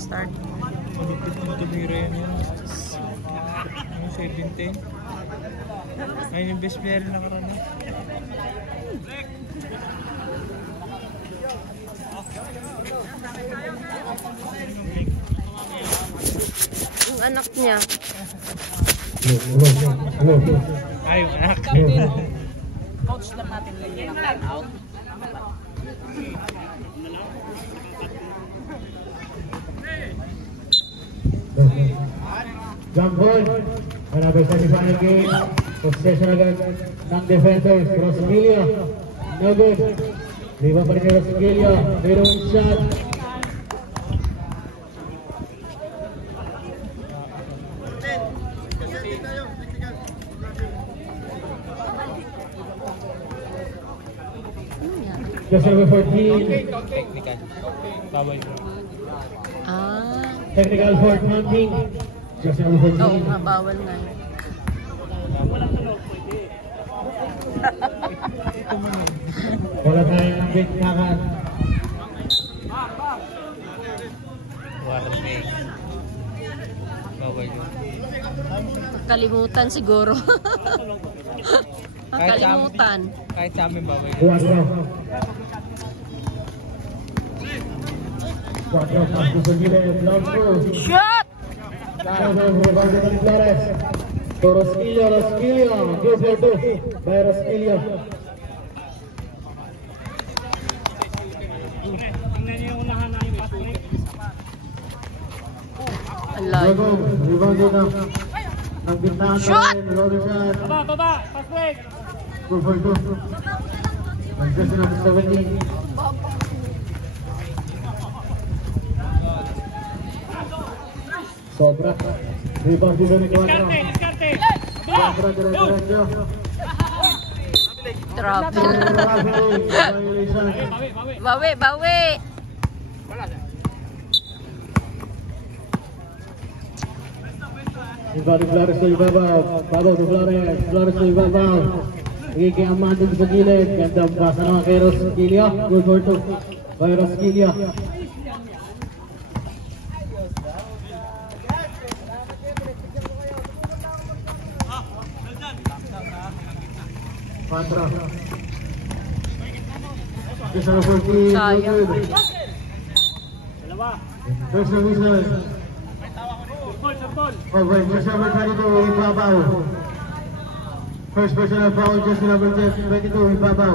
Start. Malupit ng tumira yan yun. 17. Ayun yung best player na karoon. Yung anak niya. Ay, yung anak. Coach lang natin lagyan ng time out. Jump ball. Malapit sa final game. Possession agad ng defenders. Rosquillo. No good. Riba pa rin ni Rosquillo. Mayroong shot. Just number 14. Technical. Bawal. Technical for punting. Just number 14. Oo nga, bawal nga yun. Wala tayong big kakan. Warning. Bawal yun. Kalimutan siguro. Kalimutan. Kahit sa amin bawal yun. 4 pastos sa gilid. Shot! Rebound ng Flores. To Rosquillo. Rosquillo. 2-4-2 by Rosquillo. Alay. Rebound din ng bintangan. Shot! Loaded shot. Baba, pass break. 2-4-2. Just number 17. Sobra. Rebound dito ni Cuatro. Cuatro diretso. Trouble. Bawi, bawi. Rebound ni Flores sa ibabaw. Babaw ni Flores. Flores sa ibabaw. Nagiging amandong sa gilid. Ganda ang basa naman kay Rosquillo. Good for 2 by Rosquillo. Patra. Just number 14. Sayang. First division. Over. Just number 22. Ibabaw. First personal foul. Just number 22. Ibabaw.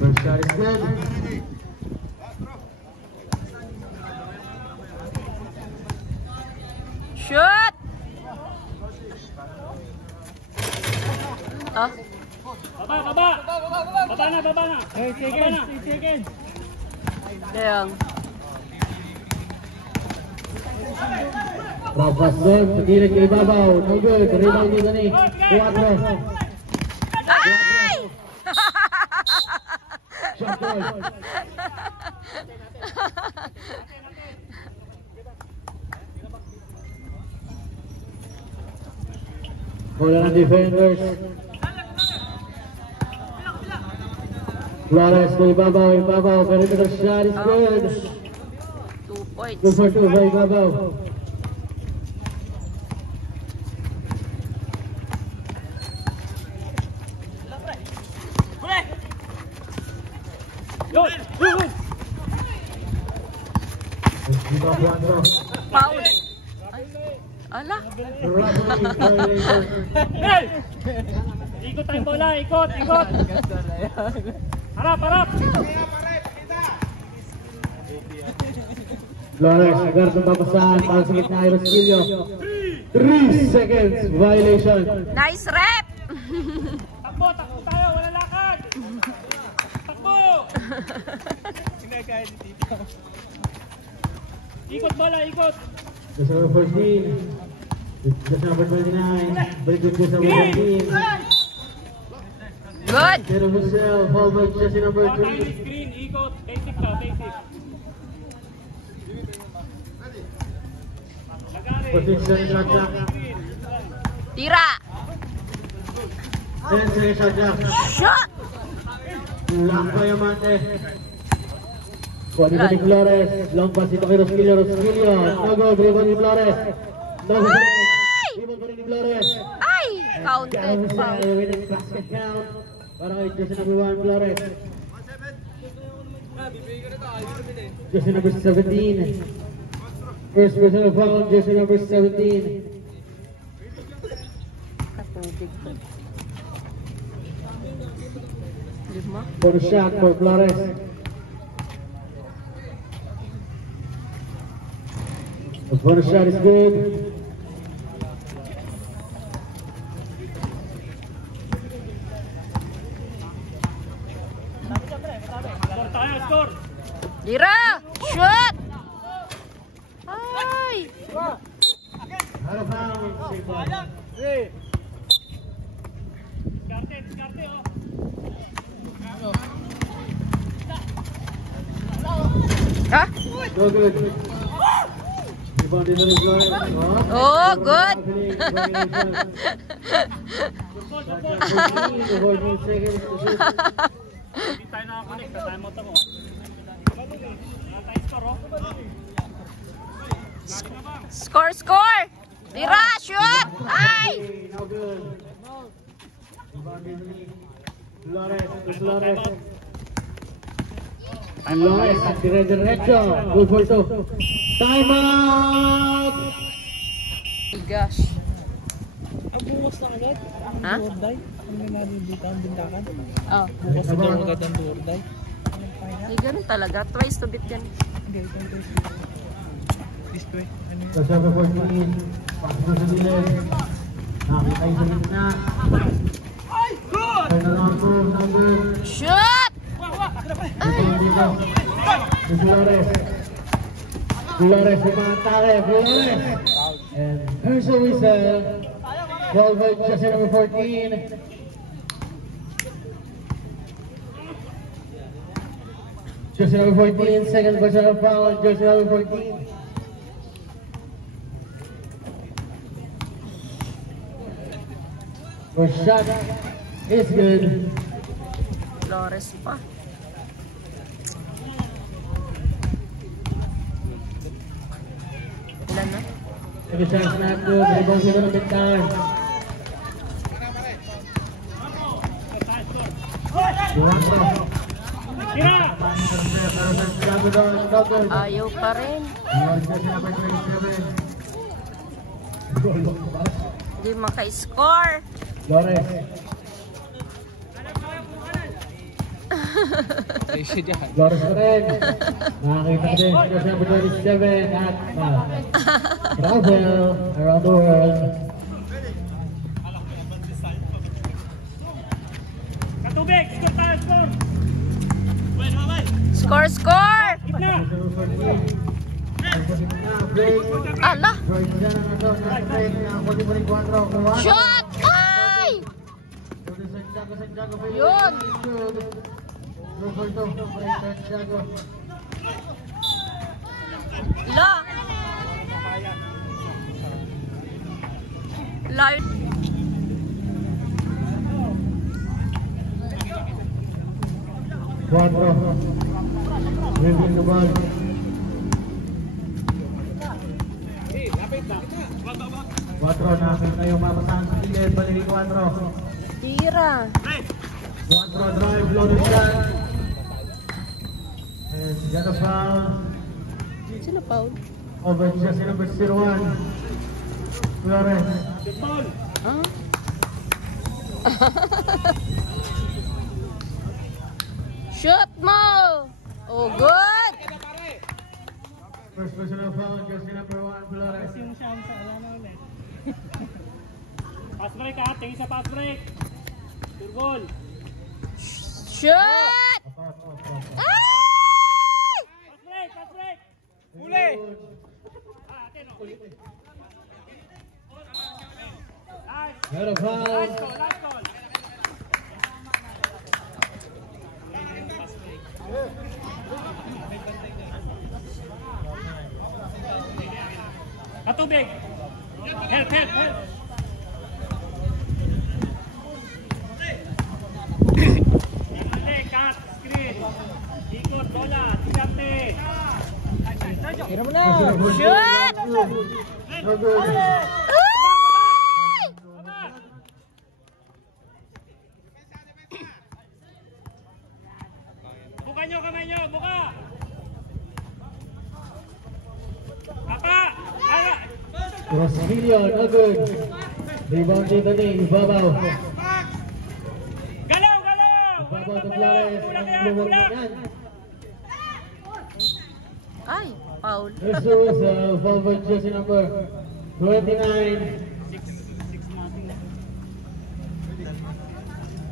First shot is good. Shoot! Ah, Baba. Baba na. 8 seconds. dayang. Papas doon. Sa gilid kay Ibabaw. No good. Rebound dito ni Cuatro. Ay! Shot ball. Wala ng defenders. Flores to Ibabaw. Perimeter shot is good. 2 points. Good for 2 by Ibabaw. Foul. Ay. Ala. Ikot tayong bola, ikot. Harap. Flores, agar ng babasahan para sa gitna ay Rosquillo. 3 seconds violation. Nice rep. Takbo tayo, wala lakad. Takbo. Ikot bola, ikot. Just number 14. Just number 29. Balik just number 15. Good. Zero Michelle, followed by just number 3. Screen, ikot. Basic ka, basic. Position shot clock. Tira. 10 seconds shot clock. Shot. Lang Diamante. Kuha dito ni Flores. Long pass dito kay Roskilio. Roskilio. No good. Rebound ni Flores. No good. Rebound pa rin ni Flores. Ay! Counted foul. Winning basket count. Para kay Jesse number 1 Flores. Jesse number 17. First personal foul, Jesse number 17. Katubig ko. 5. For shot for Flores. The first shot is good. Lira! Shoot! Ay! Out of bounds. Safe ball. Ha? No good. Rebound dito ni Flores. Oh, good! 14 seconds to shoot. Hindi tayo nakakunik. Sa time out ako. Score, score! Lira! Shoot! Ay! No good. Rebound dito ni Flores. Flores. Flores, dire-diretso. Good for 2. Time out! Gosh. Ang bukas na agad. Ha? Duorday. Ano may nalilita ang bintakan? Oh. Bukas na daw agad ang duorday. Ay, ganun talaga. Twice to beat yan. This way. Ano yun? Sa number 14, pasok sa gilid. Nakita yung sa gitna. Turnaround move, number. Shoot! Dito. Si Flores. Flores, umatake. Flores. And there's a whistle. 12 by Jesse number 14. Jesse number 14, second personal foul. Jesse number 14. First shot is good. Flores pa. Ilan na? Second shot is not good. Rebound dito ng Bintahan. Ayaw pa rin. Hindi maka-score. Flores. Flores pa rin. Nakakita ko din. Sino number 27 at travel around the world. Katubig! Score tayo! Score! Score, score! Ala! Shot! Ay! Yun! La! Light. Cuatro. Dribbling the ball. Cuatro, nakakita yung mapasahan sa gilid. Balirin Cuatro. Tira. Cuatro drive, loaded shot. And got a foul. Sino foul? Over Jesse number 01. Flores. Huh? Shoot mo! Oh, good! First personal foul, Jesse number 1, Flores. Yung siya sa alana ulit. Pass break ha. Tingin sa pass break. Good goal. Shoot! Ay! Pass break! Pass break! Huli! Got a foul. Last call. Katubig! Help! Cut! Tira mo na. Shoot! No good. Ay! Buka nyo kamay nyo. Buka. Papa. Ara. Rosilio, no good. Rebound dito ni Ibabaw. Galaw, galaw. Ibabaw to Flores. Ang luwag na yan. Ay, foul. Jesus, foul by jersey number 29.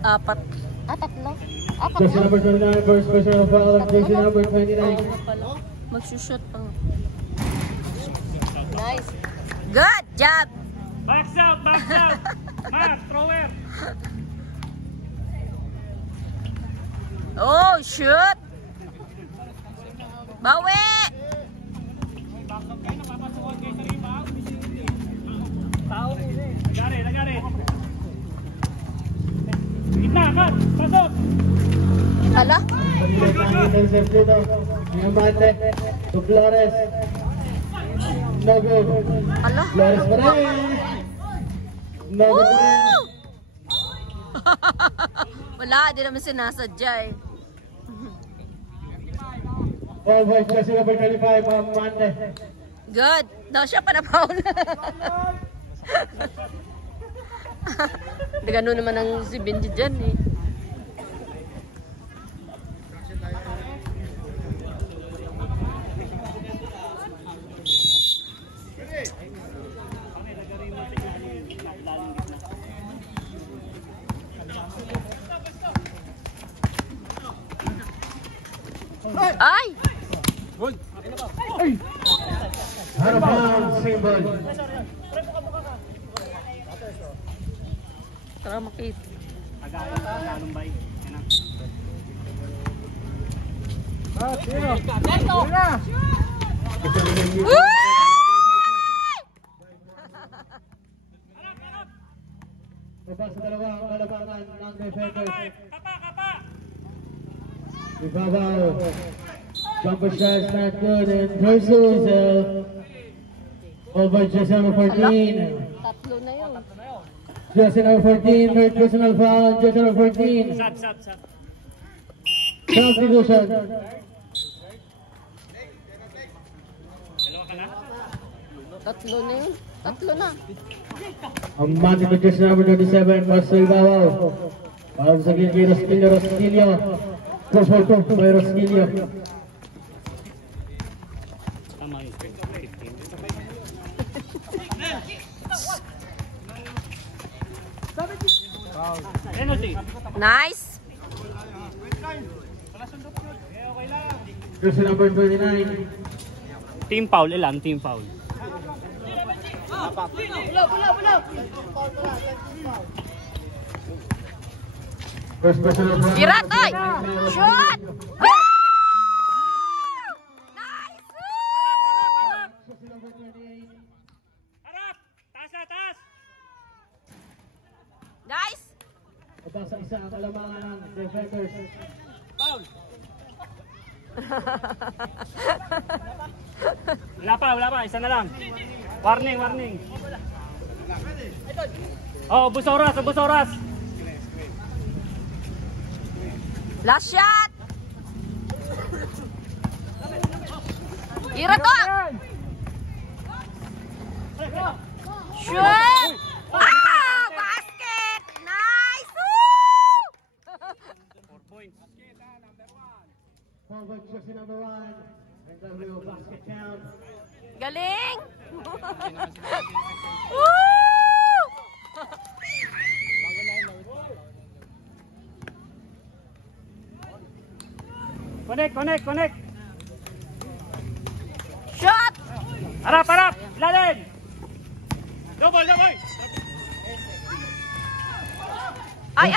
Apat. Tatlo. Apat Jersey na. number 29, first personal foul of jersey number Oo 29. nga pala. Magsushoot pa. Nice. Good job! Backs out, backs out. Mark, thrower. Oh, shoot! Bawi! Nagari, nagari. Gitna, cut. Pasok. Hala? Intercept dito. Diamante to Flores. No good. Hala? Flores pa rin. No good pa rin. Woo! Wala, di naman sinasadya eh. Foul by jersey number 25, Diamante. Good. Daw siya pa na foul. Hindi ganun naman ang si Benji dyan eh. Ay! Out of bounds, symbol. Tara makita. Baba sa dalawang kalabangan ng defenders. Kapa, kapa. Ibabaw. Jumper shot not good and versus over jersey number 14. Tatlo na yun. Jersey number 14, third personal foul, jersey number 14. Sab, sab, sab. Substitution. Dalawa ka na. Tatlo na yun. Tatlo na. Ang mati to jersey number 27, Marcel Ibabaw. Para sa kay Roskilio. Cross ball to by Roskilio. Tama yung 15. Penalty. Nice. Jersey number 29. Team foul, ilan? Team foul. First personal foul. Pirat, oy! Shoot! Woo! Nice! Jersey number 28. Harap! Taas na, taas! Nice! Baba sa isa ang kalamangan ng defenders. Foul! Wala pa. Isa na lang. Warning, warning. Oh, ubos oras. Last shot! Pirat, oy! Shoot! Ah! Basket! Nice! Woo! 4 points. Forward jersey number 1. And the real basket count. Galing! Woo! Connect. Shot! Harap! Lalim! Double! Ay!